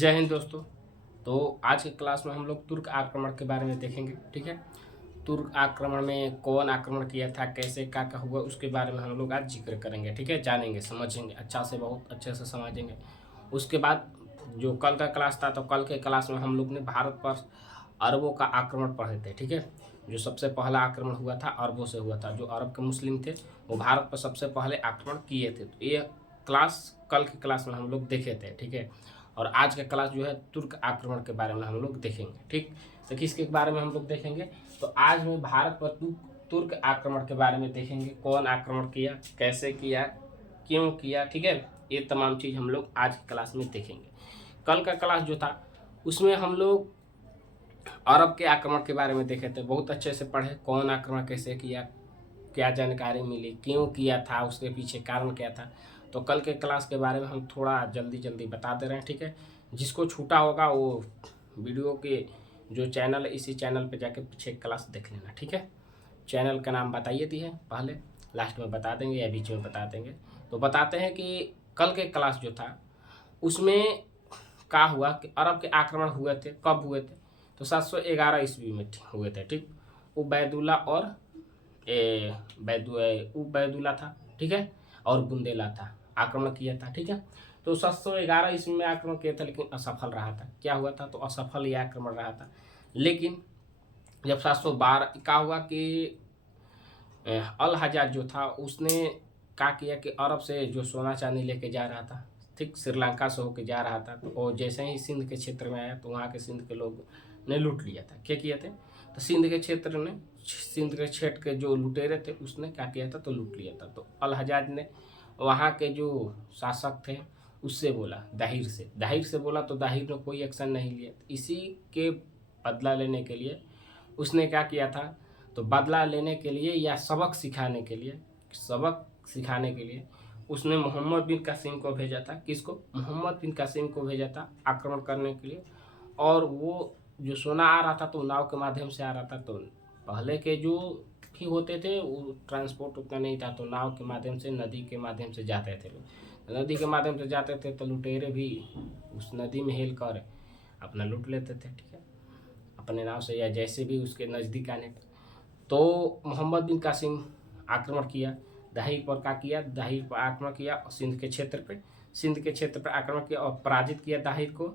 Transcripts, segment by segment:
जय हिंद दोस्तों। तो आज की क्लास में हम लोग तुर्क आक्रमण के बारे में देखेंगे। ठीक है, तुर्क आक्रमण में कौन आक्रमण किया था, कैसे क्या क्या हुआ, उसके बारे में हम लोग आज जिक्र करेंगे। ठीक है, जानेंगे, समझेंगे, अच्छा से बहुत अच्छे से समझेंगे। उसके बाद जो कल का क्लास था, तो कल के क्लास में हम लोग ने भारत पर अरबों का आक्रमण पढ़े थे। ठीक है, जो सबसे पहला आक्रमण हुआ था अरबों से हुआ था। जो अरब के मुस्लिम थे वो भारत पर सबसे पहले आक्रमण किए थे। तो ये क्लास कल की क्लास में हम लोग देखे थे। ठीक है, और आज का क्लास जो है तुर्क आक्रमण के बारे में हम लोग देखेंगे। ठीक, तो किसके बारे में हम लोग देखेंगे, तो आज में भारत पर तुर्क आक्रमण के बारे में देखेंगे। कौन आक्रमण किया, कैसे किया, क्यों किया। ठीक है, ये तमाम चीज़ हम लोग आज की क्लास में देखेंगे। कल का क्लास जो था उसमें हम लोग अरब के आक्रमण के बारे में देखे थे, बहुत अच्छे से पढ़े। कौन आक्रमण कैसे किया, क्या जानकारी मिली, क्यों किया था, उसके पीछे कारण क्या था। तो कल के क्लास के बारे में हम थोड़ा जल्दी जल्दी बता दे रहे हैं। ठीक है, जिसको छूटा होगा वो वीडियो के जो चैनल है इसी चैनल पे जाके पीछे क्लास देख लेना। ठीक है, चैनल का नाम बताइए दिए पहले, लास्ट में बता देंगे या बीच में बता देंगे। तो बताते हैं कि कल के क्लास जो था उसमें क्या हुआ कि अरब के आक्रमण हुए थे। कब हुए थे, तो 711 ईस्वी में हुए थे। ठीक, उबैदुल्ला और उबैदुल्ला था। ठीक है, और बुंदेला था, आक्रमण किया था। ठीक है, तो 711 ईस्वी में आक्रमण किया था, लेकिन असफल रहा था। क्या हुआ था, तो असफल यह आक्रमण रहा था। लेकिन जब 712 का हुआ कि अल हज्जाज जो था उसने क्या किया कि अरब से जो सोना चांदी लेके जा रहा था, ठीक, श्रीलंका से होके जा रहा था, तो वो जैसे ही सिंध के क्षेत्र में आया तो वहाँ के सिंध के लोग ने लूट लिया था। क्या किए थे, तो सिंध के क्षेत्र ने, सिंध के क्षेत्र के जो लुटेरे थे उसने क्या किया था, तो लूट लिया था। तो अल हज्जाज ने वहाँ के जो शासक थे उससे बोला, दाहिर से बोला, तो दाहिर ने कोई एक्शन नहीं लिया। इसी के बदला लेने के लिए उसने क्या किया था, तो बदला लेने के लिए या सबक सिखाने के लिए उसने मोहम्मद बिन कासिम को भेजा था। किसको, मोहम्मद बिन कासिम को भेजा था आक्रमण करने के लिए। और वो जो सोना आ रहा था तो नाव के माध्यम से आ रहा था। तो पहले के जो भी होते थे वो ट्रांसपोर्ट उतना नहीं था, तो नाव के माध्यम से, नदी के माध्यम से जाते थे लोग। नदी के माध्यम से जाते थे तो लुटेरे भी उस नदी में हेल कर अपना लूट लेते थे। ठीक है, अपने नाव से या जैसे भी उसके नज़दीक आने पर। तो मोहम्मद बिन कासिम आक्रमण किया, दाहिर पर क्या किया, दाहिर पर आक्रमण किया, सिंध के क्षेत्र पर आक्रमण किया और पराजित किया दाहिर को।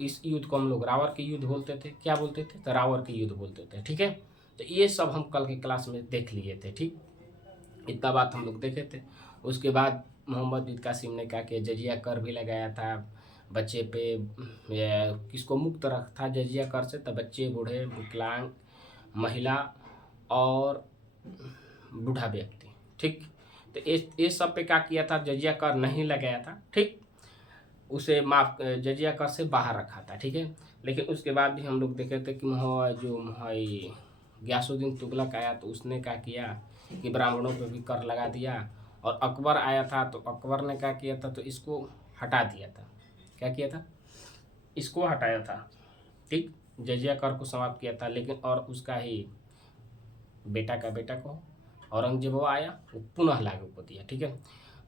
इस युद्ध को हम लोग रावर के युद्ध बोलते थे। क्या बोलते थे, तो रावर के युद्ध बोलते थे। ठीक है, तो ये सब हम कल के क्लास में देख लिए थे। ठीक, इतना बात हम लोग देखे थे। उसके बाद मोहम्मद बिन कासिम ने क्या किया, जजिया कर भी लगाया था बच्चे पे, किसको मुक्त रखा जजिया कर से, तो बच्चे, बूढ़े, विकलांग, महिला और बूढ़ा व्यक्ति। ठीक, तो ये सब पे क्या किया था, जजिया कर नहीं लगाया था। ठीक, उसे माफ, जजिया कर से बाहर रखा था। ठीक है, लेकिन उसके बाद भी हम लोग देखे थे कि गयासुद्दीन तुगलक आया तो उसने क्या किया कि ब्राह्मणों पे भी कर लगा दिया। और अकबर आया था तो अकबर ने क्या किया था, तो इसको हटा दिया था। क्या किया था, इसको हटाया था। ठीक, जजिया कर को समाप्त किया था। लेकिन और उसका ही बेटा का बेटा को औरंगजेब वो आया, वो पुनः लागू कर दिया। ठीक है,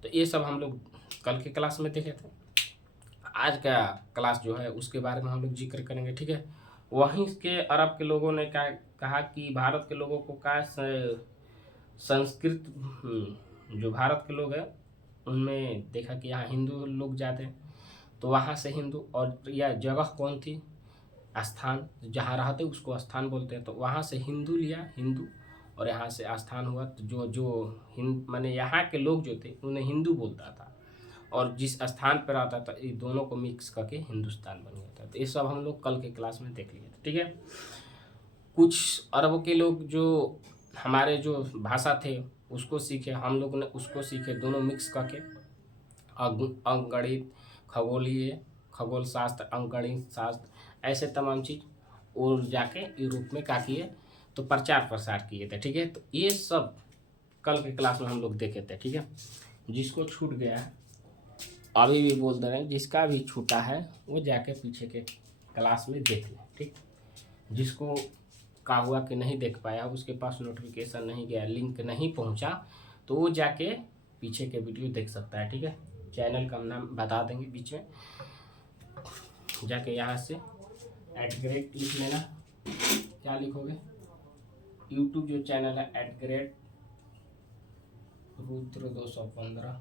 तो ये सब हम लोग कल के क्लास में देखे थे। आज का क्लास जो है उसके बारे में हम लोग जिक्र करेंगे। ठीक है, वहीं के अरब के लोगों ने क्या कहा कि भारत के लोगों को क्या संस्कृत, जो भारत के लोग हैं उनमें देखा कि यहाँ हिंदू लोग ज़्यादा हैं, तो वहाँ से हिंदू, और यह जगह कौन थी, स्थान, जहाँ रहते उसको स्थान बोलते हैं। तो वहाँ से हिंदू लिया, हिंदू, और यहाँ से आस्थान हुआ। तो जो जो हिंद माने यहाँ के लोग जो थे उन्हें हिंदू बोलता था, और जिस स्थान पर आता था ये दोनों को मिक्स करके हिंदुस्तान बन गया था। तो ये सब हम लोग कल के क्लास में देख लिए थे। ठीक है, कुछ अरब के लोग जो हमारे जो भाषा थे उसको सीखे, हम लोग ने उसको सीखे, दोनों मिक्स करके अंकगणित, खगोलीय, खगोल शास्त्र, अंकगणित शास्त्र, ऐसे तमाम चीज़ और जाके यूरोप में क्या किए, तो प्रचार प्रसार किए थे। ठीक है, तो ये सब कल के क्लास में हम लोग देखे थे। ठीक है, जिसको छूट गया है अभी भी बोल दे रहे हैं, जिसका भी छूटा है वो जाके पीछे के क्लास में देख लें। ठीक, जिसको का हुआ कि नहीं देख पाया, उसके पास नोटिफिकेशन नहीं गया, लिंक नहीं पहुंचा, तो वो जाके पीछे के वीडियो देख सकता है। ठीक है, चैनल का नाम बता देंगे बीच में। जाके यहाँ से @ लिख लेना। क्या लिखोगे? यूट्यूब जो चैनल है @ रुद्र 215,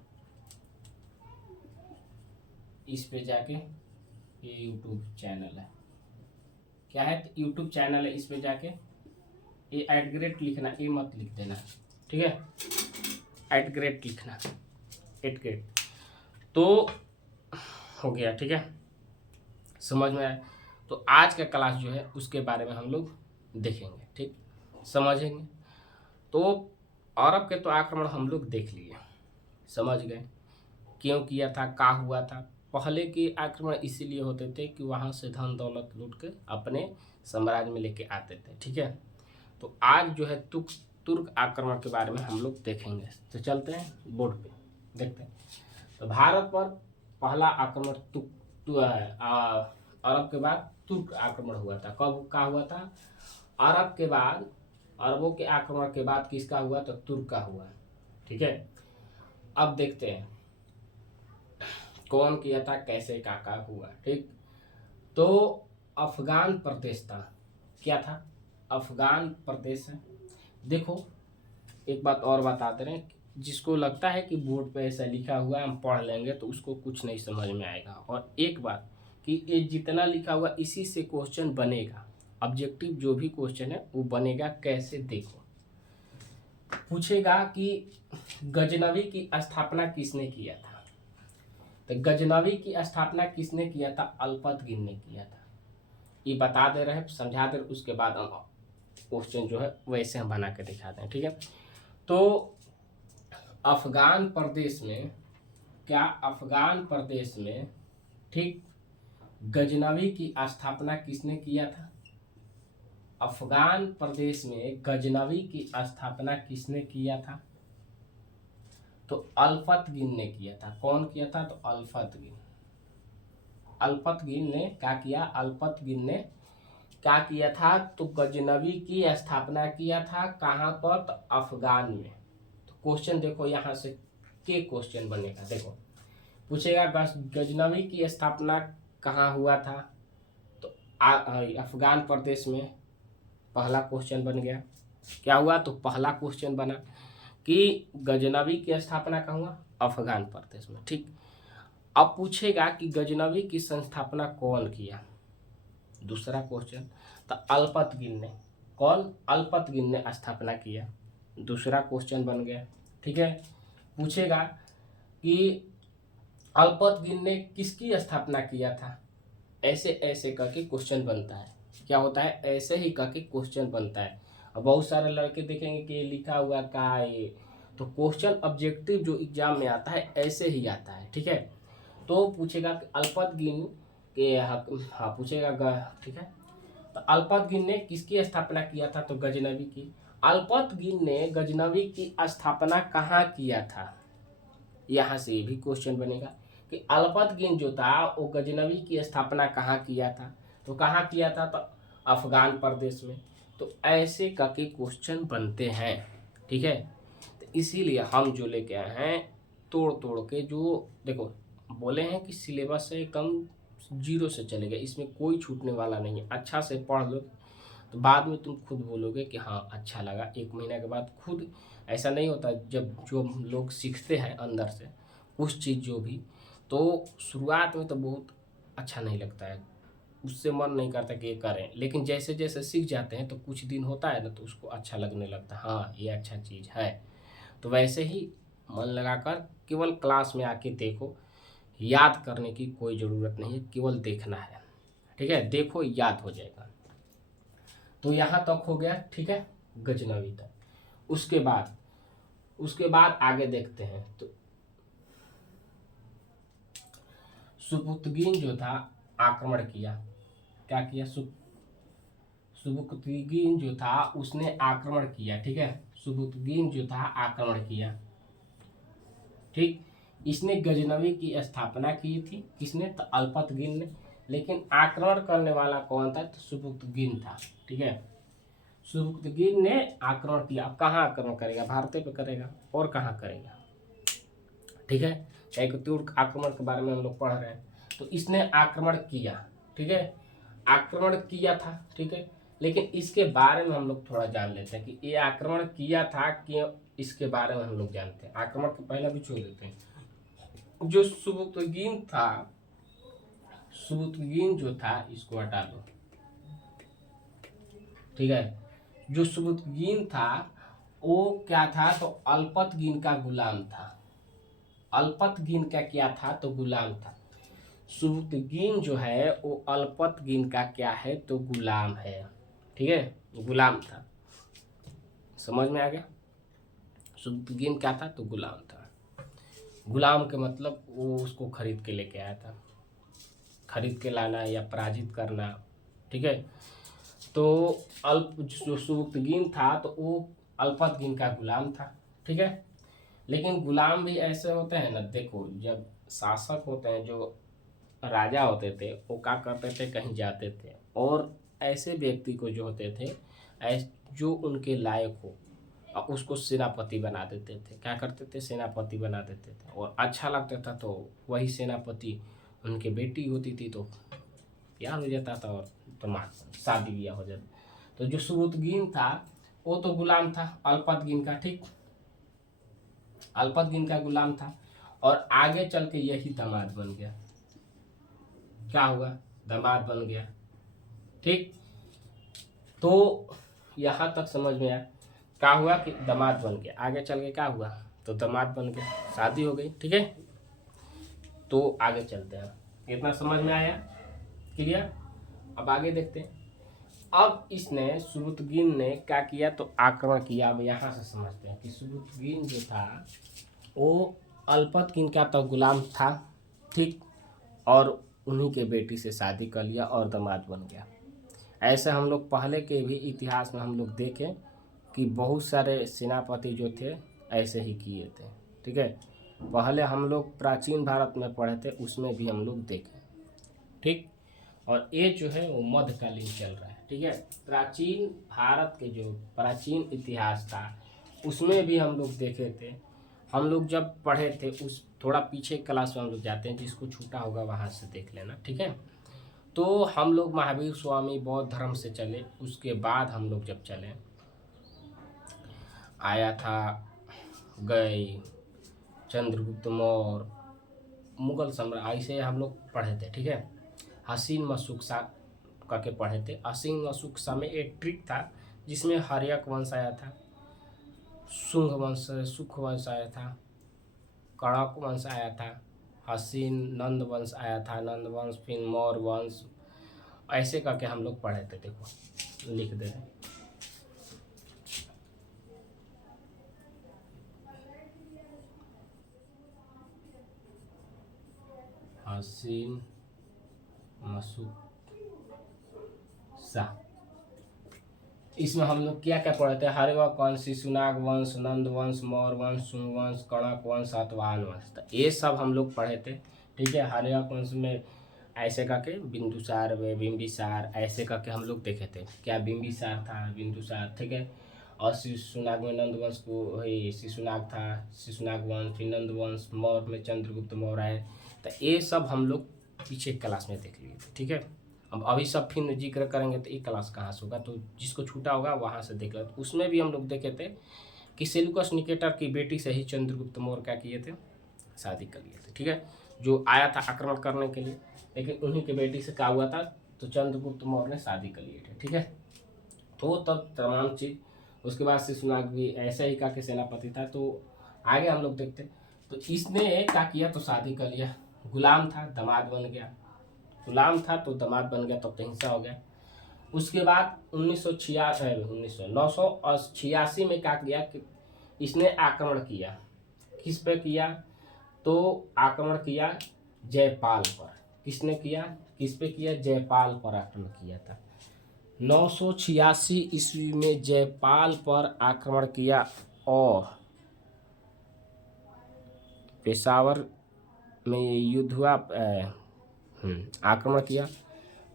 इस पे जाके ये यूट्यूब चैनल है, क्या है? यूट्यूब चैनल है, इस पे जाके ये @ लिखना, ये मत लिख देना, ठीक है? @ लिखना, @ तो हो गया, ठीक है? समझ में आया? तो आज का क्लास जो है उसके बारे में हम लोग देखेंगे, ठीक, समझेंगे। तो अरब के तो आक्रमण हम लोग देख लिए, समझ गए क्यों किया था, क्या हुआ था। पहले के आक्रमण इसीलिए होते थे कि वहाँ से धन दौलत लूट के अपने साम्राज्य में लेके आते थे, ठीक है? तो आज जो है तुर्क आक्रमण के बारे में हम लोग देखेंगे। तो चलते हैं बोर्ड पे, देखते हैं। तो भारत पर पहला आक्रमण अरब के बाद तुर्क आक्रमण हुआ था। कब का हुआ था? अरब के बाद, अरबों के आक्रमण के बाद किसका हुआ? तो तुर्क का हुआ, ठीक है? अब देखते हैं कौन किया था, कैसे का हुआ, ठीक। तो अफगान प्रदेश था, क्या था? अफगान प्रदेश है। देखो एक बात और बताते रहे, जिसको लगता है कि बोर्ड पे ऐसा लिखा हुआ है हम पढ़ लेंगे तो उसको कुछ नहीं समझ में आएगा। और एक बात कि ये जितना लिखा हुआ इसी से क्वेश्चन बनेगा, ऑब्जेक्टिव जो भी क्वेश्चन है वो बनेगा कैसे। देखो पूछेगा कि गजनवी की स्थापना किसने किया था? तो गजनवी की स्थापना किसने किया था? अल्पतगिन ने किया था। ये बता दे रहे, समझा दे रहे, उसके बाद हम क्वेश्चन जो है वैसे हम बना के दिखाते हैं, ठीक है? तो अफगान प्रदेश में, क्या अफगान प्रदेश में, ठीक, गजनवी की स्थापना किसने किया था? अफगान प्रदेश में गजनवी की स्थापना किसने किया था? तो अल्पतगिन ने किया था। कौन किया था? तो अल्पतगिन। अल्पतगिन ने क्या किया? अल्पतगिन ने क्या किया था? तो गजनवी की स्थापना किया था। कहाँ पर? तो अफगान में। तो क्वेश्चन देखो यहाँ से के क्वेश्चन बनेगा। देखो पूछेगा गजनवी की स्थापना कहाँ हुआ था? तो अफगान प्रदेश में। पहला क्वेश्चन बन गया। क्या हुआ? तो पहला क्वेश्चन बना कि गजनवी की स्थापना कहाँ हुआ? अफगान प्रदेश में, ठीक। अब पूछेगा कि गजनवी की संस्थापना कौन किया? दूसरा क्वेश्चन, तो अल्पतगिन ने। कौन? अल्पतगिन ने स्थापना किया। दूसरा क्वेश्चन बन गया, ठीक है। पूछेगा कि अल्पतगिन ने किसकी स्थापना किया था? ऐसे ऐसे करके क्वेश्चन बनता है। क्या होता है? ऐसे ही करके क्वेश्चन बनता है। अब बहुत सारे लड़के देखेंगे कि ये लिखा हुआ का ये, तो क्वेश्चन ऑब्जेक्टिव जो एग्जाम में आता है ऐसे ही आता है, ठीक है। तो पूछेगा कि अल्पतगिन के हाँ पूछेगा, ठीक है। तो अल्पतगिन ने किसकी स्थापना किया था? तो गजनवी की। अल्पतगिन ने गजनवी की स्थापना कहाँ किया था? यहाँ से भी क्वेश्चन बनेगा कि अल्पतगिन जो था वो गजनवी की स्थापना कहाँ किया था? तो कहाँ किया था? तो अफगान प्रदेश में। तो ऐसे करके क्वेश्चन बनते हैं, ठीक है। तो इसीलिए हम जो लेके आए हैं तोड़ तोड़ के, जो देखो बोले हैं कि सिलेबस से कम 0 से चलेगा, इसमें कोई छूटने वाला नहीं है। अच्छा से पढ़ लो तो बाद में तुम खुद बोलोगे कि हाँ अच्छा लगा। 1 महीना के बाद खुद, ऐसा नहीं होता जब जो लोग सीखते हैं अंदर से कुछ चीज़ जो भी, तो शुरुआत में तो बहुत अच्छा नहीं लगता है, उससे मन नहीं करता कि ये करें, लेकिन जैसे जैसे सीख जाते हैं तो कुछ दिन होता है ना तो उसको अच्छा लगने लगता है, हाँ ये अच्छा चीज़ है। तो वैसे ही मन लगाकर केवल क्लास में आके देखो, याद करने की कोई ज़रूरत नहीं है, केवल देखना है, ठीक है। देखो याद हो जाएगा। तो यहाँ तक हो गया, ठीक है, गजनवी तक। उसके बाद आगे देखते हैं। तो सुबुक्तगिन जो था आक्रमण किया। क्या किया? सुबुक्तगिन जो था उसने आक्रमण किया, ठीक है। सुबुक्तगिन जो था आक्रमण किया, ठीक। इसने गजनवी की स्थापना की थी। किसने? तो अल्पतगिन ने। लेकिन आक्रमण करने वाला कौन था? तो सुबुक्तगिन था, ठीक है। सुबुक्तगिन ने आक्रमण किया। अब कहाँ आक्रमण करेगा? भारत पे करेगा, और कहाँ करेगा, ठीक है। एक तुर्क आक्रमण के बारे में हम लोग पढ़ रहे हैं। तो इसने आक्रमण किया, ठीक है, आक्रमण किया था, ठीक है। लेकिन इसके बारे में हम लोग थोड़ा जान लेते हैं कि ये आक्रमण किया था क्यों, इसके बारे में हम लोग जानते हैं। आक्रमण के पहले भी छोड़ देते हैं। जो सुबुक्तगीन था, सुबुक्तगीन जो था, इसको हटा दो, ठीक है। जो सुबुक्तगीन था वो क्या था, तो अल्पतगीन का गुलाम था। अल्पतगीन का क्या था, तो गुलाम था। सुबुक्तगीन जो है वो अल्पतगीन का क्या है, तो गुलाम है, ठीक है, गुलाम था। समझ में आ गया। सुबुक्तगीन क्या था, तो गुलाम था। गुलाम के मतलब वो उसको खरीद के लेके आया था, खरीद के लाना या पराजित करना, ठीक है। तो अल्प जो सुबुक्तगीन था तो वो अल्पतगीन का गुलाम था, ठीक है। लेकिन गुलाम भी ऐसे होते हैं ना, देखो जब शासक होते हैं, जो राजा होते थे, वो क्या करते थे, कहीं जाते थे और ऐसे व्यक्ति को जो होते थे, जो उनके लायक हो, और उसको सेनापति बना देते थे। क्या करते थे, सेनापति बना देते थे। और अच्छा लगता था तो वही सेनापति, उनके बेटी होती थी तो प्यार हो जाता था और तुम्हारा शादी ब्याह हो जाता। तो जो सुबुक्तगीन था वो तो गुलाम था अल्पतगीन का, ठीक, अल्पतगीन का गुलाम था। और आगे चल के यही दामाद बन गया। क्या हुआ, दामाद बन गया, ठीक। तो यहाँ तक समझ में आया क्या हुआ, कि दामाद बन गया। आगे चल के क्या हुआ, तो दामाद बन गया, शादी हो गई, ठीक है। तो आगे चलते हैं, इतना समझ में आया, क्लियर। अब आगे देखते हैं। अब इसने, सुबुक्तगीन ने क्या किया, तो आक्रमण किया। अब यहाँ से समझते हैं कि सुबुक्तगीन जो था वो अल्पतगीन का तो गुलाम था, ठीक, और उन्हीं के बेटी से शादी कर लिया और दामाद बन गया। ऐसे हम लोग पहले के भी इतिहास में हम लोग देखें कि बहुत सारे सेनापति जो थे ऐसे ही किए थे, ठीक है। पहले हम लोग प्राचीन भारत में पढ़े थे, उसमें भी हम लोग देखें, ठीक। और ये जो है वो मध्यकालीन चल रहा है, ठीक है। प्राचीन भारत के जो प्राचीन इतिहास था उसमें भी हम लोग देखे थे। हम लोग जब पढ़े थे, उस थोड़ा पीछे क्लास में हम लोग जाते हैं, जिसको छूटा होगा वहाँ से देख लेना, ठीक है। तो हम लोग महावीर स्वामी बौद्ध धर्म से चले, उसके बाद हम लोग जब चले, आया था, गए चंद्रगुप्त मौर्य, मुगल सम्राट, ऐसे हम लोग पढ़े थे, ठीक है। हसीन मशूक़ा करके पढ़े थे। हसीन मशूक़ा में एक ट्रिक था जिसमें हर्यक वंश आया था, शुंग वंश, सुख वंश आया था, कणक वंश आया था, हसीन नंद वंश आया था, नंद वंश, फिर मौर्य वंश, ऐसे करके हम लोग पढ़े थे। देखो लिख दे रहे हैं। हसीन मशूक़ा, इसमें हम लोग क्या क्या पढ़े थे, हर्यक वंश, शिशुनाग वंश, नंद वंश, मौर्य वंश, शुंग वंश, कणक वंश, सातवाहन वंश, तो ये सब हम लोग पढ़े थे, ठीक है। हर्यक वंश में ऐसे करके बिंदुसार व बिंबिसार, ऐसे करके हम लोग देखे थे, क्या बिंबिसार था, बिंदुसार, ठीक है। और शिशुनाग में नंद वंश को वही शिशुनाग था, शिशुनाग वंश, फिर नंद वंश, मौर्य में चंद्रगुप्त मौर्य आए। तो ये सब हम लोग पीछे क्लास में देख लिए थे, ठीक है। अब अभी सब फिर जिक्र करेंगे तो एक क्लास कहाँ से होगा, तो जिसको छूटा होगा वहाँ से देख लेते। उसमें भी हम लोग देखे थे कि सेल्यूकस निकेटर की बेटी से ही चंद्रगुप्त मौर्य क्या किए थे, शादी कर लिए थे, ठीक है। जो आया था आक्रमण करने के लिए, लेकिन उन्हीं की बेटी से क्या हुआ था, तो चंद्रगुप्त मौर्य ने शादी कर लिए थे, ठीक है। तो तब तमाम चीज़, उसके बाद शिशुनाग भी ऐसे ही का के सेनापति था। तो आगे हम लोग देखते, तो इसने क्या किया, तो शादी कर लिया, गुलाम था, दामाद बन गया, गुलाम था तो दामाद बन गया, तब तो हिंसा हो गया। उसके बाद 986 में क्या किया कि इसने आक्रमण किया। किस पे किया, तो आक्रमण किया जयपाल पर। किसने किया, किस पे किया, जयपाल पर आक्रमण किया था। 986 ईस्वी में जयपाल पर आक्रमण किया और पेशावर में युद्ध हुआ, आक्रमण किया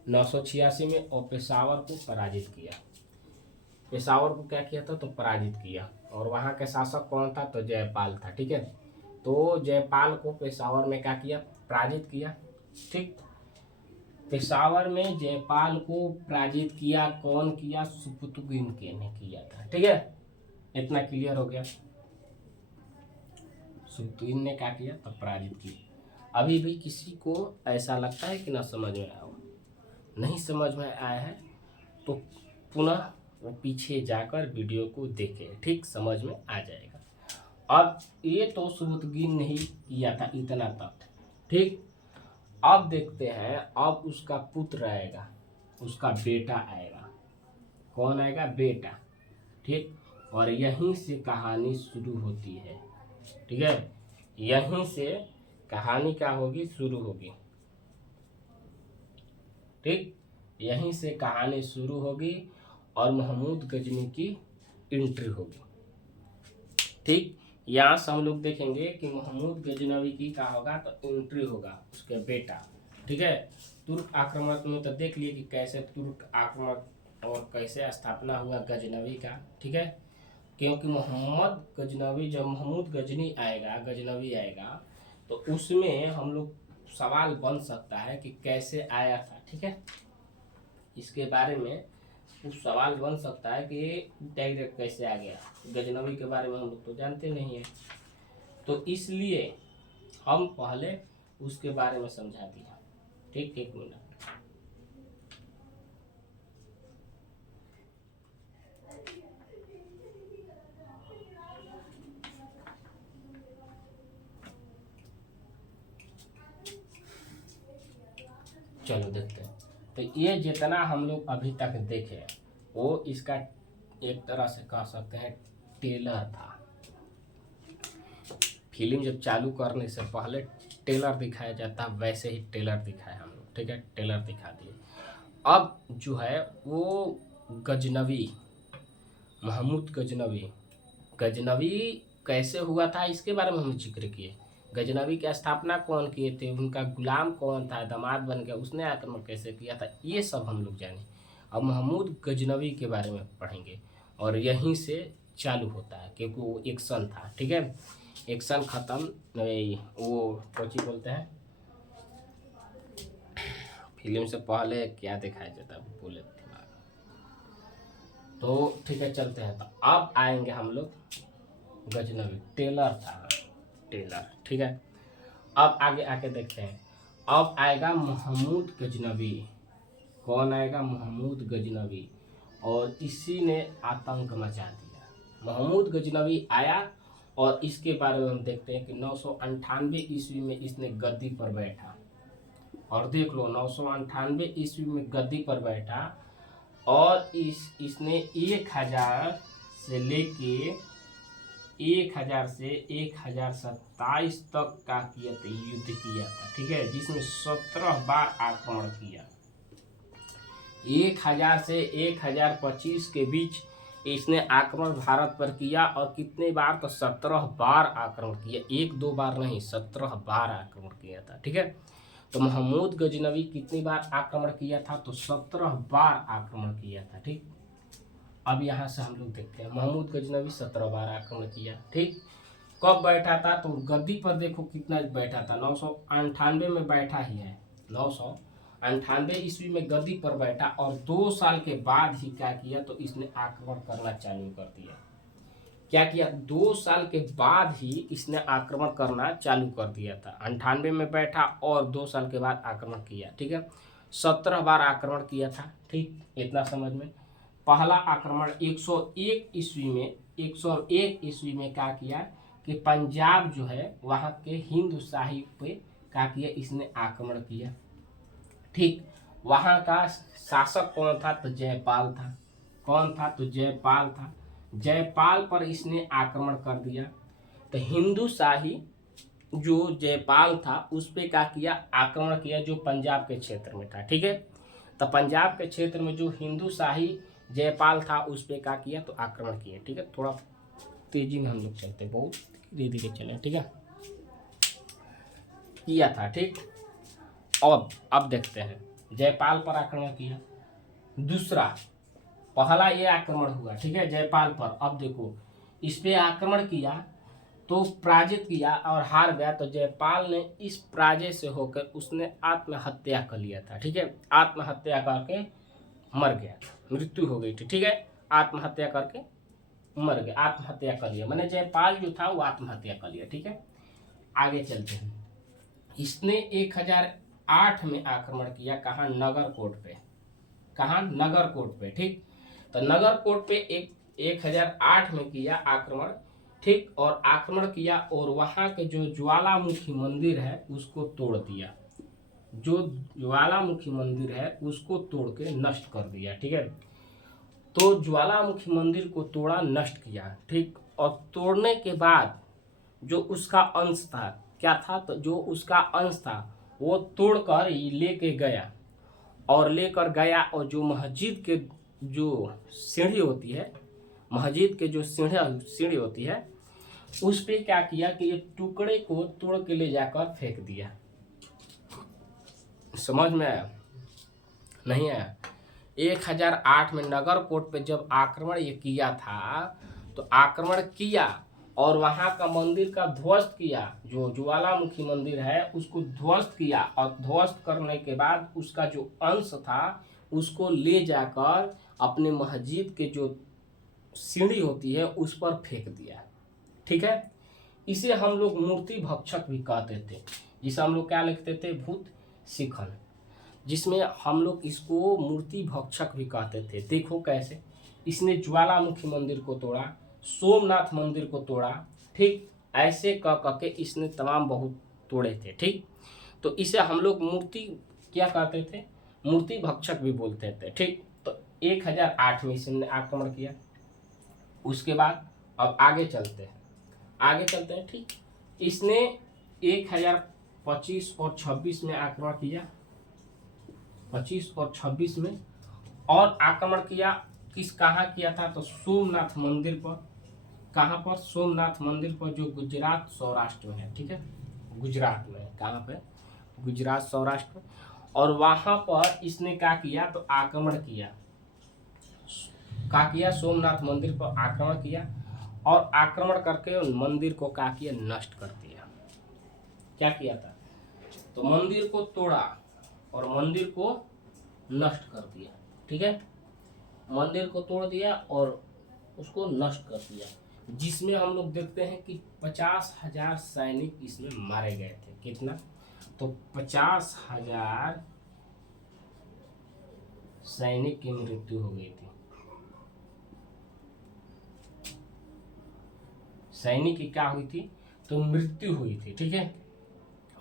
986 में, और पेशावर को पराजित किया। पेशावर को क्या किया था, तो पराजित किया। और वहाँ के शासक कौन था, तो जयपाल था, ठीक है। तो जयपाल को पेशावर में क्या किया, पराजित किया, ठीक। पेशावर में जयपाल को पराजित किया, कौन किया? सुपुतुगीन ने किया था। ठीक है, इतना क्लियर हो गया। सुपुतुगीन ने क्या किया? तब पराजित किया। अभी भी किसी को ऐसा लगता है कि ना समझ में आया हो? नहीं समझ में आया है तो पुनः वो पीछे जाकर वीडियो को देखें, ठीक, समझ में आ जाएगा। अब ये तो सुपुतुगीन ने ही किया था, इतना तक, ठीक। अब देखते हैं, अब उसका पुत्र आएगा, उसका बेटा आएगा। कौन आएगा? बेटा, ठीक। और यहीं से कहानी शुरू होती है, ठीक है, यहीं से कहानी क्या होगी? शुरू होगी, ठीक, यहीं से कहानी शुरू होगी और महमूद गजनी की एंट्री होगी, ठीक। यहाँ से हम लोग देखेंगे कि महमूद गजनवी की क्या होगा? तो एंट्री होगा, उसके बेटा, ठीक है। तुर्क आक्रमण में तो देख लिए कि कैसे तुर्क आक्रमण और कैसे स्थापना हुआ गजनवी का, ठीक है। क्योंकि मोहम्मद गजनवी, जब महमूद गजनी आएगा, गजनवी आएगा, तो उसमें हम लोग सवाल बन सकता है कि कैसे आया था, ठीक है। इसके बारे में कुछ सवाल बन सकता है कि डायरेक्ट कैसे आ गया। गजनवी के बारे में हम लोग तो जानते नहीं है, तो इसलिए हम पहले उसके बारे में समझा दिया, ठीक। एक मिनट, चलो देखते हैं। तो ये जितना हम लोग अभी तक देखे वो इसका एक तरह से कह सकते हैं टेलर था। फिल्म जब चालू करने से पहले टेलर दिखाया जाता, वैसे ही टेलर दिखाया हम लोग, ठीक है, टेलर दिखा दिए। अब जो है वो गजनवी, महमूद गजनवी, गजनवी कैसे हुआ था इसके बारे में हम जिक्र किए। गजनवी की स्थापना कौन किए थे, उनका गुलाम कौन था, दामाद बन गया, उसने आक्रमण कैसे किया था, ये सब हम लोग जाने। अब महमूद गजनवी के बारे में पढ़ेंगे और यहीं से चालू होता है, क्योंकि वो एक्शन था, ठीक है। एक्शन खत्म, वो कोची बोलते हैं, फिल्म से पहले क्या दिखाया जाता है बोले, तो ठीक है, चलते हैं। तो अब आएंगे हम लोग गजनवी, टेलर था, टेलर, ठीक है। अब आगे आके देखते हैं, अब आएगा महमूद गजनवी। कौन आएगा? महमूद गजनवी, और इसी ने आतंक मचा दिया। महमूद गजनवी आया और इसके बारे में हम देखते हैं कि 998 ईस्वी में इसने गद्दी पर बैठा, और देख लो 998 ईस्वी में गद्दी पर बैठा, और इसने 1000 से लेके 1000 से 1027 तक का किया था, युद्ध किया था, ठीक है, जिसमें 17 बार आक्रमण किया। 1000 से 1025 के बीच इसने आक्रमण भारत पर किया, और कितने बार? तो 17 बार आक्रमण किया, 1-2 बार नहीं, 17 बार आक्रमण किया था, ठीक है। तो महमूद गजनवी कितनी बार आक्रमण किया था? तो 17 बार आक्रमण किया था, ठीक। अब यहाँ से हम लोग देखते हैं, महमूद गजनवी 17 बार आक्रमण किया, ठीक। कब बैठा था? तो गद्दी पर देखो कितना बैठा था, 998 में बैठा ही है, 998 ईस्वी में गद्दी पर बैठा, और 2 साल के बाद ही क्या किया? तो इसने आक्रमण करना चालू कर दिया। क्या किया? 2 साल के बाद ही इसने आक्रमण करना चालू कर दिया था। 98 में बैठा और 2 साल के बाद आक्रमण किया, ठीक है। 17 बार आक्रमण किया था, ठीक, इतना समझ में। पहला आक्रमण 101 ईस्वी में, 101 ईस्वी में क्या किया कि पंजाब जो है वहाँ के हिंदू शाही पे क्या किया? इसने आक्रमण किया, ठीक। वहाँ का शासक कौन था? तो जयपाल था। कौन था? तो जयपाल था। जयपाल पर इसने आक्रमण कर दिया। तो हिंदू शाही जो जयपाल था उस पे क्या किया? आक्रमण किया, जो पंजाब के क्षेत्र में था, ठीक है। तो पंजाब के क्षेत्र में जो हिंदू शाही जयपाल था उस पे क्या किया? तो आक्रमण किया, ठीक है। थोड़ा तेजी में हम लोग चलते, बहुत धीरे धीरे चले, ठीक है, किया था, ठीक। अब देखते हैं, जयपाल पर आक्रमण किया। दूसरा, पहला ये आक्रमण हुआ, ठीक है, जयपाल पर। अब देखो, इस पे आक्रमण किया तो पराजित किया और हार गया। तो जयपाल ने इस पराजय से होकर उसने आत्महत्या कर लिया था। ठीक है, आत्महत्या करके मर गया, मृत्यु हो गई थी। ठीक है, आत्महत्या करके मर गया, आत्महत्या कर लिया, मैंने जयपाल जो था वो आत्महत्या कर लिया। ठीक है, आगे चलते हैं। इसने 1008 में आक्रमण किया, कहाँ? नगरकोट पे। कहाँ? नगरकोट पे। ठीक, तो नगरकोट पे 1008 में किया आक्रमण। ठीक, और आक्रमण किया और वहां के जो ज्वालामुखी मंदिर है उसको तोड़ दिया। जो ज्वालामुखी मंदिर है उसको तोड़ के नष्ट कर दिया। ठीक है, तो ज्वालामुखी मंदिर को तोड़ा, नष्ट किया। ठीक, और तोड़ने के बाद जो उसका अंश था, क्या था? तो जो उसका अंश था वो तोड़कर लेके गया, और लेकर गया और जो मस्जिद के जो सीढ़ी होती है, मस्जिद के जो सीढ़ी होती है, उस पे क्या किया कि ये टुकड़े को तोड़ के ले जाकर फेंक दिया। समझ में आया? नहीं आया? 1008 में नगरकोट पे जब आक्रमण ये किया था, तो आक्रमण किया और वहां का मंदिर का ध्वस्त किया, जो ज्वालामुखी मंदिर है उसको ध्वस्त किया, और ध्वस्त करने के बाद उसका जो अंश था उसको ले जाकर अपने मस्जिद के जो सीढ़ी होती है उस पर फेंक दिया। ठीक है, इसे हम लोग मूर्ति भक्षक भी कहते थे, जिसे हम लोग क्या लिखते थे? भूत शिखन, जिसमें हम लोग इसको मूर्ति भक्षक भी कहते थे। देखो कैसे इसने ज्वालामुखी मंदिर को तोड़ा, सोमनाथ मंदिर को तोड़ा। ठीक, ऐसे कह के इसने तमाम बहुत तोड़े थे। ठीक, तो इसे हम लोग मूर्ति क्या कहते थे? मूर्ति भक्षक भी बोलते थे। ठीक, तो 1008 में इसने आक्रमण किया। उसके बाद अब आगे चलते हैं, आगे चलते हैं। ठीक, इसने 1025 और 26 में आक्रमण किया, 25 और 26 में, और आक्रमण किया कहाँ किया था? तो सोमनाथ मंदिर पर। कहाँ पर? सोमनाथ मंदिर पर, जो गुजरात सौराष्ट्र में है। ठीक है, गुजरात में। कहाँ पे? गुजरात सौराष्ट्र। और वहां पर इसने क्या किया? तो आक्रमण किया। क्या किया? सोमनाथ मंदिर पर आक्रमण किया, और आक्रमण करके मंदिर को क्या किया? नष्ट कर दिया। क्या किया था? तो मंदिर को तोड़ा और मंदिर को नष्ट कर दिया। ठीक है, मंदिर को तोड़ दिया और उसको नष्ट कर दिया, जिसमें हम लोग देखते हैं कि 50,000 सैनिक इसमें मारे गए थे। कितना? तो 50,000 सैनिक की मृत्यु हो गई थी। सैनिक की क्या हुई थी? तो मृत्यु हुई थी। ठीक है,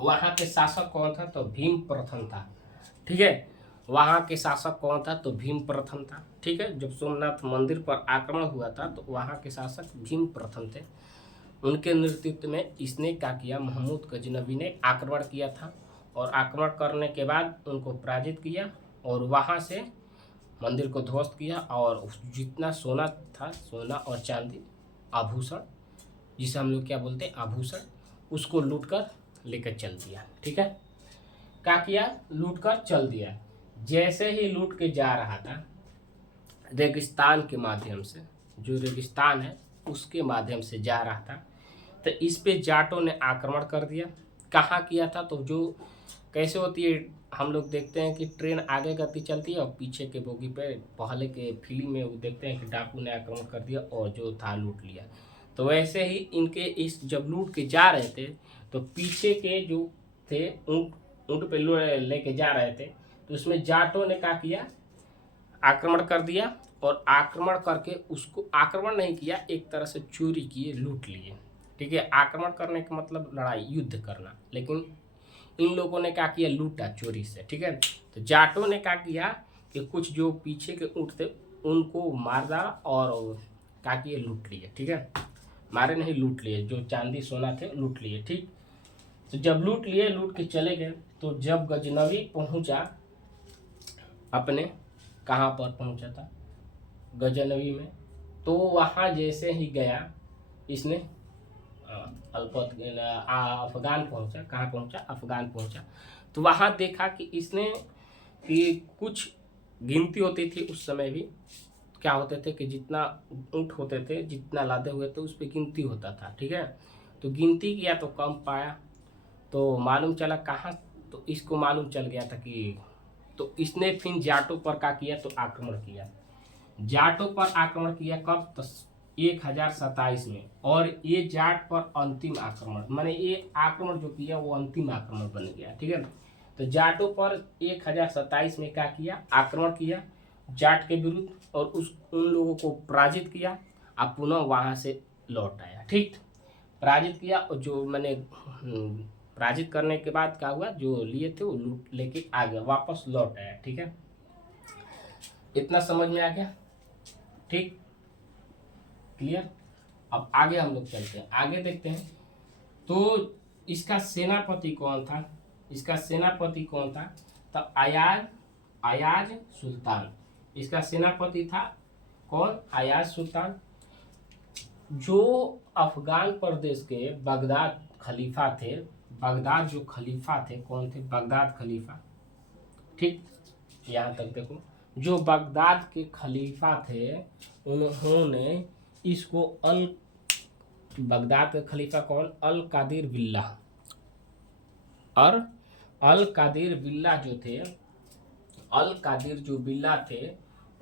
वहां के शासक कौन था? तो भीम प्रथम था। ठीक है, वहां के शासक कौन था? तो भीम प्रथम था। ठीक है, जब सोमनाथ मंदिर पर आक्रमण हुआ था तो वहां के शासक भीम प्रथम थे। उनके नेतृत्व में इसने क्या किया? महमूद गजनवी ने आक्रमण किया था, और आक्रमण करने के बाद उनको पराजित किया, और वहां से मंदिर को ध्वस्त किया, और जितना सोना था, सोना और चांदी, आभूषण, जिसे हम लोग क्या बोलते हैं? आभूषण, उसको लूट कर लेकर चल दिया। ठीक है, क्या किया? लूट कर चल दिया। जैसे ही लूट के जा रहा था, रेगिस्तान के माध्यम से, जो रेगिस्तान है उसके माध्यम से जा रहा था, तो इस पे जाटों ने आक्रमण कर दिया। कहाँ किया था? तो जो कैसे होती है, हम लोग देखते हैं कि ट्रेन आगे गति चलती है और पीछे के बोगी पे, पहले के फिल्म में वो देखते हैं कि डाकू ने आक्रमण कर दिया और जो था लूट लिया। तो वैसे ही इनके इस जब लूट के जा रहे थे, तो पीछे के जो थे ऊँट पे लेके जा रहे थे, तो उसमें जाटों ने क्या किया? आक्रमण कर दिया, और आक्रमण करके उसको, आक्रमण नहीं किया, एक तरह से चोरी किए, लूट लिए। ठीक है, आक्रमण करने का मतलब लड़ाई, युद्ध करना, लेकिन इन लोगों ने क्या किया? लूटा चोरी से। ठीक है, तो जाटों ने क्या किया कि कुछ जो पीछे के ऊँट थे उनको मार डाला और क्या किए? लूट लिए। ठीक है, मारे नहीं, लूट लिए, जो चांदी सोना थे लूट लिए। ठीक, तो जब लूट लिए, लूट के चले गए, तो जब गजनवी पहुंचा अपने, कहाँ पर पहुंचा था? गजनवी में। तो वहाँ जैसे ही गया इसने, अफगान पहुंचा। कहाँ पहुंचा? अफगान पहुंचा। तो वहाँ देखा कि इसने कि कुछ गिनती होती थी उस समय भी, क्या होते थे कि जितना ऊँट होते थे, जितना लादे हुए थे, उस पर गिनती होता था। ठीक है, तो गिनती किया तो कम पाया, तो मालूम चला कहाँ, तो इसको मालूम चल गया था कि, तो इसने फिर जाटों पर क्या किया, तो आक्रमण किया। जाटों पर आक्रमण किया कब, तो 1027 में। और ये जाट पर अंतिम आक्रमण, माने ये आक्रमण जो किया वो अंतिम आक्रमण बन गया, ठीक है। तो जाटों पर 1027 में क्या किया, आक्रमण किया जाट के विरुद्ध, और उन लोगों को पराजित किया, अब पुनः वहां से लौट आया, ठीक। पराजित किया, और जो मैंने पराजित करने के बाद क्या हुआ, जो लिए थे वो लूट लेके आ गया, वापस लौट आया, ठीक है। इतना समझ में आ गया, ठीक, क्लियर। अब आगे हम लोग चलते हैं, आगे देखते हैं। तो इसका सेनापति कौन था, इसका सेनापति कौन था, तो अयाज सुल्तान इसका सेनापति था। कौन, अयाज सुल्तान, जो अफगान प्रदेश के बगदाद खलीफा थे। बगदाद जो खलीफा थे, कौन थे, बगदाद खलीफा, ठीक, यहाँ तक देखो। जो बगदाद के खलीफा थे, उन्होंने इसको बगदाद के खलीफा कौन, अल कादिर बिल्ला, और अल कादिर बिल्ला जो थे, अल कादिर जो बिल्ला थे,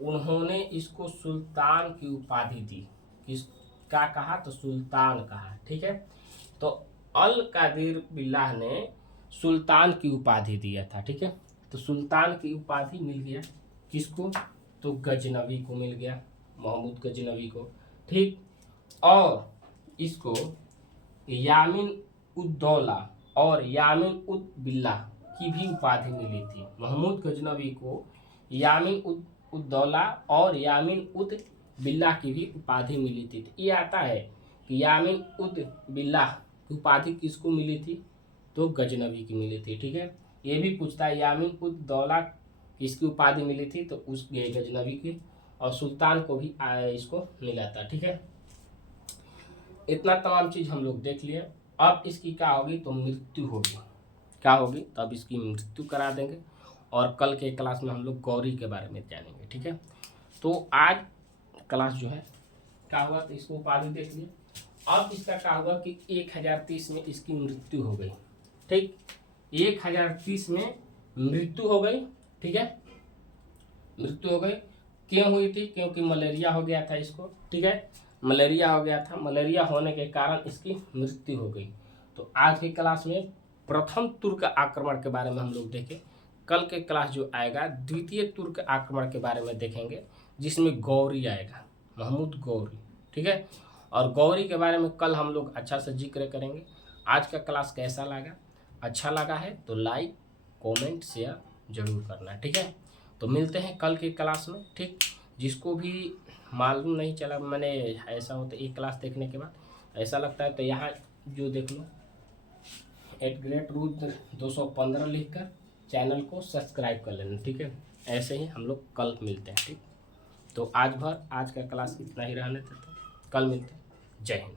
उन्होंने इसको सुल्तान की उपाधि दी। किसका कहा, तो सुल्तान कहा, ठीक है। तो अल कादिर बिल्ला ने सुल्तान की उपाधि दिया था, ठीक है। तो सुल्तान की उपाधि मिल गया किसको, तो गजनवी को मिल गया, महमूद गजनवी को, ठीक। और इसको यामिन उद्दौला और यामिन उद बिल्ला की भी उपाधि मिली थी। महमूद गजनवी को यामिन उद्दौला और यामिन उद बिल्ला की भी उपाधि मिली थी। ये आता है कि यामिन उद बिल्ला की उपाधि किसको मिली थी, तो गजनवी की मिली थी, ठीक है। ये भी पूछता है यामिन उद दौला किसकी उपाधि मिली थी, तो उस गजनवी की, और सुल्तान को भी इसको मिला था, ठीक है। इतना तमाम चीज हम लोग देख लिए। अब इसकी क्या होगी, तो मृत्यु होगी, क्या होगी, तो अब इसकी मृत्यु करा देंगे, और कल के क्लास में हम लोग गौरी के बारे में जानेंगे, ठीक है। तो आज क्लास जो है क्या हुआ, तो इसको उपाधि देख लिए। अब इसका क्या हुआ कि 1030 में इसकी मृत्यु हो गई, ठीक, 1030 में मृत्यु हो गई, ठीक है, मृत्यु हो गई। क्यों हुई थी, क्योंकि मलेरिया हो गया था इसको, ठीक है, मलेरिया हो गया था, मलेरिया होने के कारण इसकी मृत्यु हो गई। तो आज की क्लास में प्रथम तुर्क आक्रमण के बारे में हम लोग देखें। कल के क्लास जो आएगा द्वितीय तुर्क आक्रमण के बारे में देखेंगे, जिसमें गौरी आएगा, महमूद गौरी, ठीक है। और गौरी के बारे में कल हम लोग अच्छा से जिक्र करेंगे। आज का क्लास कैसा लगा, अच्छा लगा है तो लाइक कमेंट शेयर जरूर करना, ठीक है। तो मिलते हैं कल की क्लास में, ठीक। जिसको भी मालूम नहीं चला, मैंने ऐसा होता एक क्लास देखने के बाद ऐसा लगता है, तो यहाँ जो देख लो @root215 लिख कर चैनल को सब्सक्राइब कर लेना, ठीक है। ऐसे ही हम लोग कल मिलते हैं, ठीक। तो आज का क्लास इतना ही रहने देते हैं, कल मिलते हैं। जय हिंद।